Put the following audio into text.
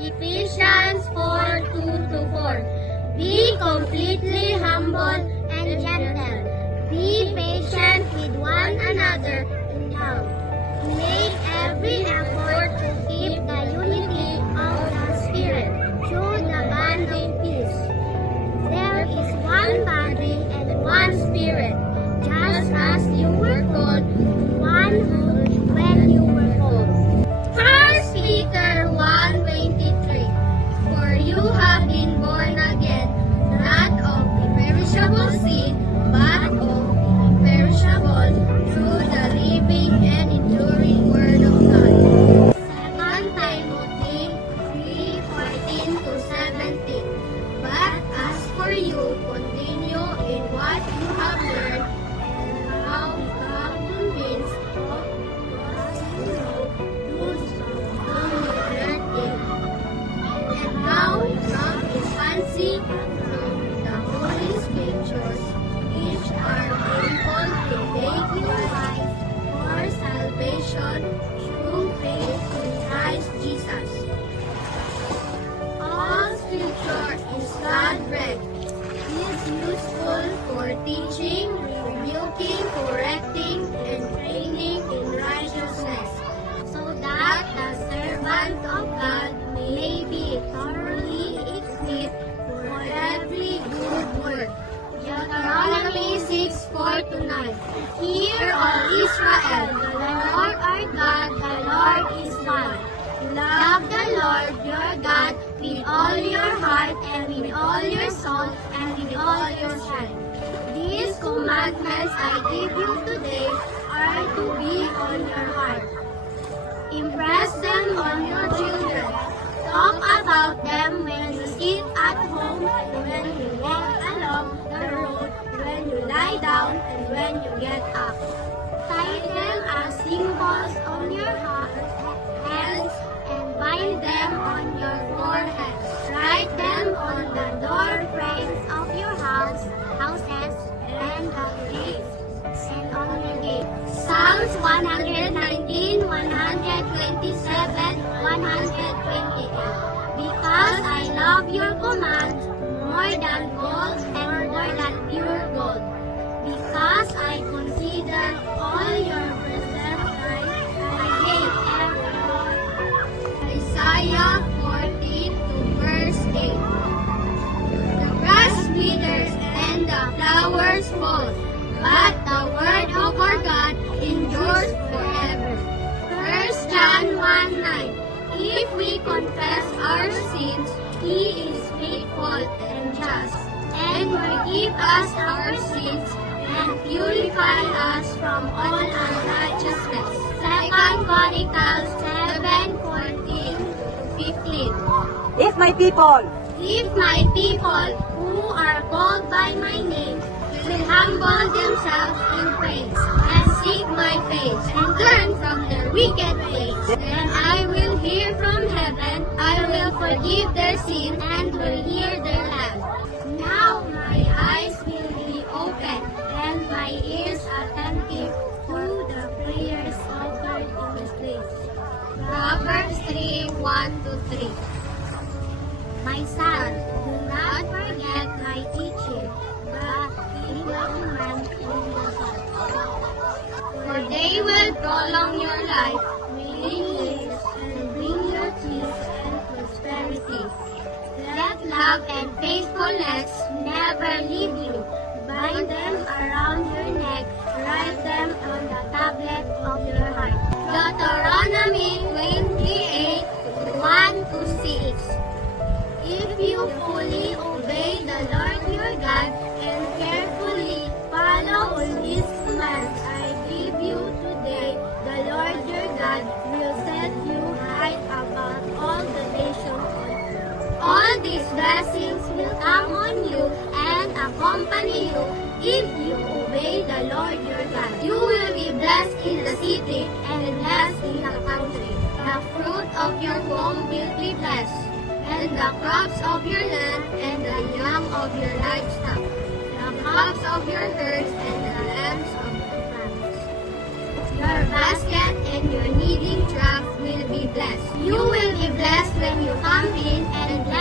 Ephesians 4:2-4. Be completely humble and gentle. Be patient with one another in love. Make every effort to keep the unity of the Spirit through the bond of peace. There is one body and one Spirit, just as you were called to one hope when you were called. 1 Peter 1:23. For you have been born again, not of imperishable seed, but of imperishable, through the living and enduring Word of God. 2 Timothy 3:14-17. But as for you, continue in what you have learned and how you become convinced of what you know, do so whom you learned it. And now from infancy through the Holy Scriptures, which are able to make you wise for salvation through faith in Christ Jesus. All Scripture is God-breathed, is useful for teaching, rebuking, correcting, and training in righteousness, so that the servant of God may be thoroughly equipped for every good work. Deuteronomy 6:4-9. Hear, all Israel, the Lord our God, the Lord is one. Love the Lord your God with all your heart and with all your soul and with all your strength. These commandments I give you today are to be on your heart. Impress them on your children. Talk about them when you sit at home, when you walk along the road, when you lie down, and when you get up. Tie them as symbols on your hands and bind them on your foreheads. Write them on the door frames of your houses, and the gates, and on your gate. Psalms 119, 127, 128. Because I love your commands more than gold and more than pure gold. Because I consider all your precepts right, I hate every one. Isaiah 14:8. The grass withers and the flowers fall, but the word of our God endures forever. 1 John 1:9. If we confess our sins, He is faithful and just, and forgive us our sins, and purify us from all unrighteousness. 2 Chronicles 7:14-15. If my people If my people who are called by my name will humble themselves in praise and seek my face and turn from their wicked ways, then I will hear from heaven, I will forgive their sin and will heal their land. Now my eyes will be open and my ears attentive to the prayers offered in this place. Proverbs 3:1-3. My son, do not forget my teaching, but keep the command in your heart. For they will prolong your life, many years, and bring you peace and prosperity. Let love and faithfulness never leave you. Bind them around your neck, write them on the tablet of your heart. Deuteronomy 28:1-6. If you fully obey the Lord your God and carefully follow all His commands I give you today, the Lord your God will set you high above all the nations on earth. All these blessings will come on you and accompany you if you obey the Lord your God. You will be blessed in the city and blessed in the country. The fruit of your womb will be blessed, and the crops of your land and the young of your livestock, the crops of your herds and the lambs of your flocks. Your basket and your kneading trough will be blessed. You will be blessed when you come in and